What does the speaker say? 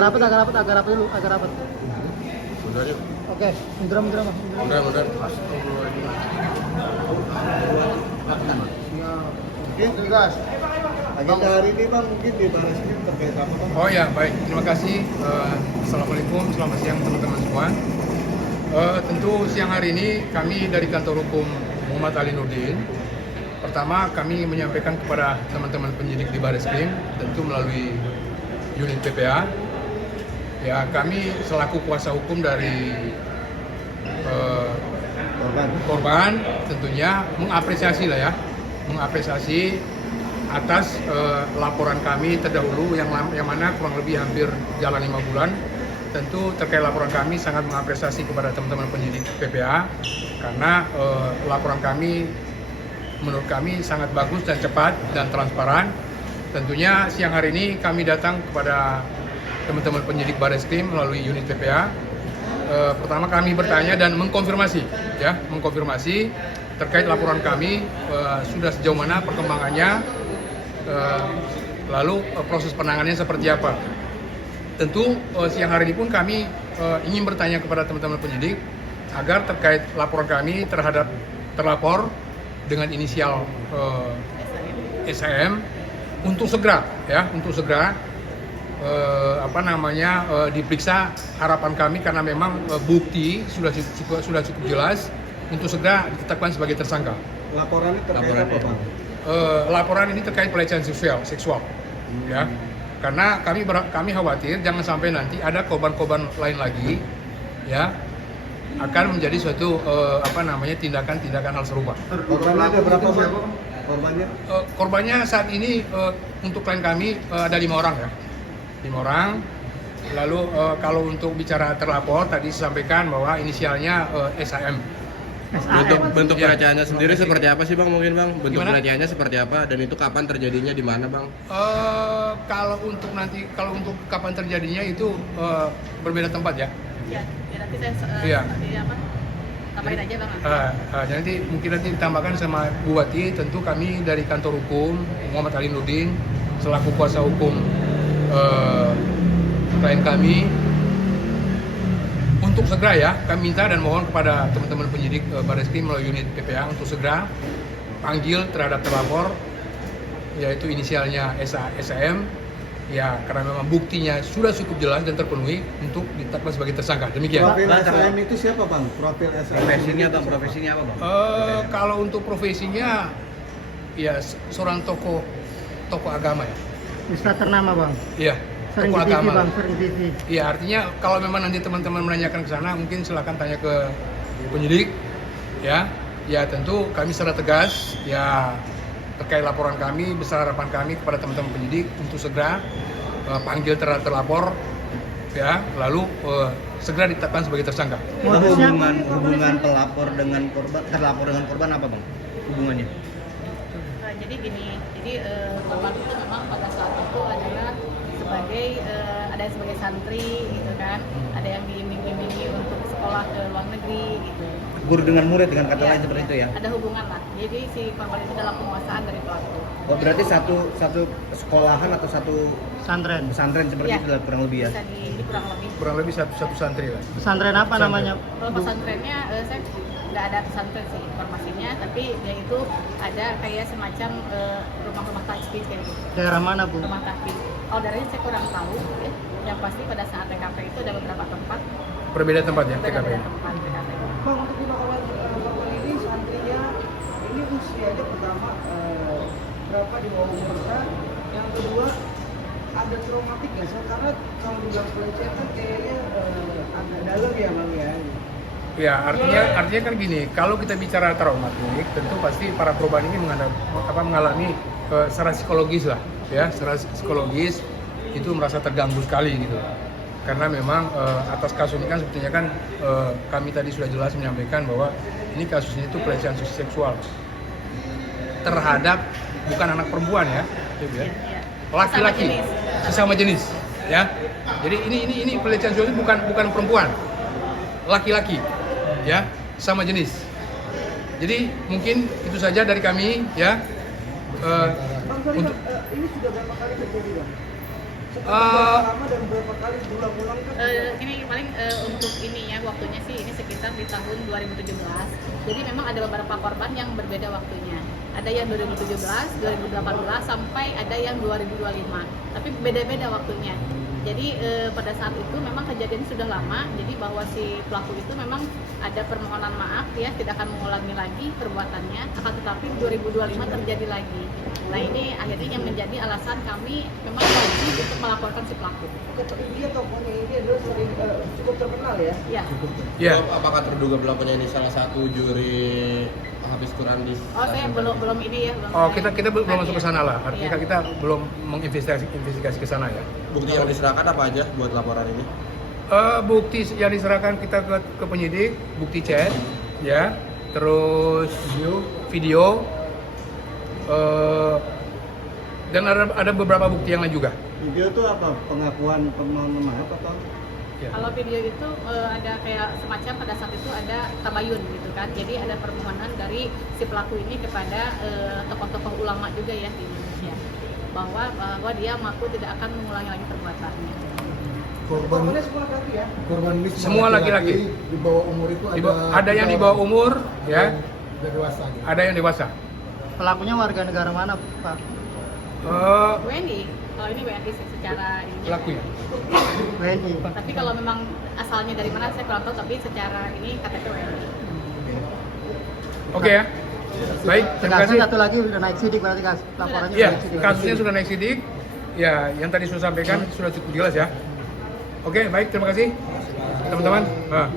Agak rapat dulu, agak rapat. Mundur yuk. Oke, mundur. Mundur. Oke, tugas. Agenda hari ini Bang mungkin di Barreskrim terkait apa Bang? Oh ya, baik. Terima kasih. Assalamualaikum, selamat siang teman-teman semua. Tentu siang hari ini kami dari Kantor Hukum Muhammad Ali Nurdin. Pertama, kami menyampaikan kepada teman-teman penyidik di Barreskrim, tentu melalui unit PPA. Ya, kami selaku kuasa hukum dari korban tentunya mengapresiasi atas laporan kami terdahulu yang mana kurang lebih hampir jalan 5 bulan. Tentu terkait laporan kami sangat mengapresiasi kepada teman-teman penyidik PPA karena laporan kami menurut kami sangat bagus dan cepat dan transparan. Tentunya siang hari ini kami datang kepada teman-teman penyidik Barreskrim melalui unit PPA. Pertama kami bertanya dan mengkonfirmasi terkait laporan kami sudah sejauh mana perkembangannya, lalu proses penanganannya seperti apa. Tentu siang hari ini pun kami ingin bertanya kepada teman-teman penyidik agar terkait laporan kami terhadap terlapor dengan inisial SAM untuk segera diperiksa. Harapan kami karena memang bukti sudah cukup jelas untuk segera ditetapkan sebagai tersangka. Laporan ini terkait apa Bang? Laporan ini terkait pelecehan seksual ya. Karena kami khawatir jangan sampai nanti ada korban-korban lain lagi ya akan menjadi suatu tindakan hal serupa. Korbannya ada berapa Bang? Korbannya saat ini untuk klien kami ada 5 orang ya. 5 orang. Lalu kalau untuk bicara terlapor tadi disampaikan bahwa inisialnya SAM. Bentuk pelecehannya sendiri seperti apa sih Bang? Mungkin Bang, bentuk Gimana? pelecehannya seperti apa dan itu kapan terjadinya, di mana Bang? Kalau untuk kapan terjadinya itu berbeda tempat ya. Ya nanti saya Iya. tambahin aja Bang. Nanti mungkin ditambahkan sama Bu Wati. Tentu kami dari Kantor Hukum Muhammad Ali Nurdin selaku kuasa hukum klien kami untuk segera ya, kami minta dan mohon kepada teman-teman penyidik Barreskrim melalui unit PPA untuk segera panggil terhadap terlapor, yaitu inisialnya SAM ya, karena memang buktinya sudah cukup jelas dan terpenuhi untuk ditetapkan sebagai tersangka. Demikian. Profil SAM itu siapa Bang? Profil SAM. Profesinya apa Bang? Kalau untuk profesinya ya seorang tokoh agama ya. Ustaz ternama Bang. Iya. Sering Tokoh di TV agama. Bang, sering di TV. Iya, artinya kalau memang nanti teman-teman menanyakan ke sana, mungkin silakan tanya ke penyidik, ya. Ya tentu kami secara tegas, ya terkait laporan kami, besar harapan kami kepada teman-teman penyidik untuk segera panggil terlapor, ya, lalu segera ditetapkan sebagai tersangka. Modusnya Hubungan terlapor dengan korban apa Bang? Hubungannya? Jadi gini, korban itu memang pada saat itu adalah ada yang sebagai santri gitu kan, ada yang diiming-imingi untuk sekolah ke luar negeri gitu. Guru dengan murid dengan kata Iya, lain seperti itu ya? Ada hubungan lah. Jadi si korban itu dalam penguasaan dari pelaku. Oh, berarti satu sekolahan atau satu pesantren. pesantren seperti Iya. itu lah, kurang lebih ya? Bisa di kurang lebih. Kurang lebih satu santri lah. Pesantren apa Pesantren. namanya? Kalau pesantrennya saya nggak ada pesantren sih informasinya, tapi dia itu ada kayak semacam rumah-rumah tajwid kayak gitu. Daerah mana Bu? Rumah tahfiz. Ordernya saya kurang tahu ya. Yang pasti pada saat TKP itu ada beberapa tempat. Berbeda tempat ya TKP. Berbeda tempat TKP. Bang, untuk 5 korban ini santrinya ini usianya pertama berapa di bawah umur besar? Yang kedua ada traumatik nggak sih? Karena kalau dibilang pelecehan kan kayaknya agak dalam ya Bang ya. Ya, artinya kan gini, kalau kita bicara traumatik, tentu pasti para korban ini mengalami secara psikologis lah, ya, secara psikologis itu merasa terganggu sekali gitu. Karena memang atas kasus ini kan sebetulnya kan kami tadi sudah jelas menyampaikan bahwa ini kasusnya itu pelecehan seksual terhadap bukan anak perempuan ya, Iya. laki-laki, sesama jenis, ya. Jadi ini pelecehan seksual itu bukan perempuan, laki-laki, ya, sama jenis. Jadi mungkin itu saja dari kami, ya. Bang, sorry, Untuk Bang, ini sudah berapa kali terjadi Bang? Berapa lama dan berapa kali diulang-ulang kan? Ini paling untuk ini ya waktunya sih ini sekitar di tahun 2017. Jadi memang ada beberapa korban yang berbeda waktunya. Ada yang 2017, 2018 sampai ada yang 2025. Tapi beda-beda waktunya. Jadi pada saat itu memang kejadian sudah lama. Jadi bahwa si pelaku itu memang ada permohonan maaf ya tidak akan mengulangi lagi perbuatannya. Akan tetapi 2025 terjadi lagi. Nah ini akhirnya yang menjadi alasan kami memang wajib untuk melaporkan si pelaku. Oke, tapi dia tokohnya ini adalah sering cukup terkenal ya. Ya. Ya. Apakah terduga pelakunya ini salah satu juri Hafiz Quran di Oh saya belum ini ya. Belum Oh, saya- kita belum masuk ke sana lah. Artinya Iya. kita belum menginvestigasi ke sana ya. bukti yang diserahkan apa aja buat laporan ini? Bukti yang diserahkan kita ke penyidik, bukti chat, ya, terus video, dan ada beberapa bukti yang lain juga. Video itu apa? Pengakuan permohonan maaf atau? Ya. Kalau video itu ada kayak semacam pada saat itu ada tabayun gitu kan. Jadi ada permohonan dari si pelaku ini kepada tokoh-tokoh ulama juga ya di Indonesia bahwa dia mengaku tidak akan mengulangi lagi perbuatannya. Tokohnya semua laki ya. Korban ini Semua laki-laki. Di bawah umur itu Ada yang di bawah umur, ya, udah dewasa gitu. ada yang dewasa. Pelakunya warga negara mana, Pak? WNI, kalau ini WNI secara ini. Pelakunya. WNI. Tapi kalau memang asalnya dari mana saya kurang tahu, tapi secara ini KTP WNI. Oke ya. Baik, terima kasih. Kasusnya satu lagi udah naik sidik berarti laporannya Ya, udah naik sidik. kasusnya sudah naik sidik. Ya, yang tadi sudah sampaikan sudah cukup jelas ya. Oke, baik, terima kasih teman-teman. Nah.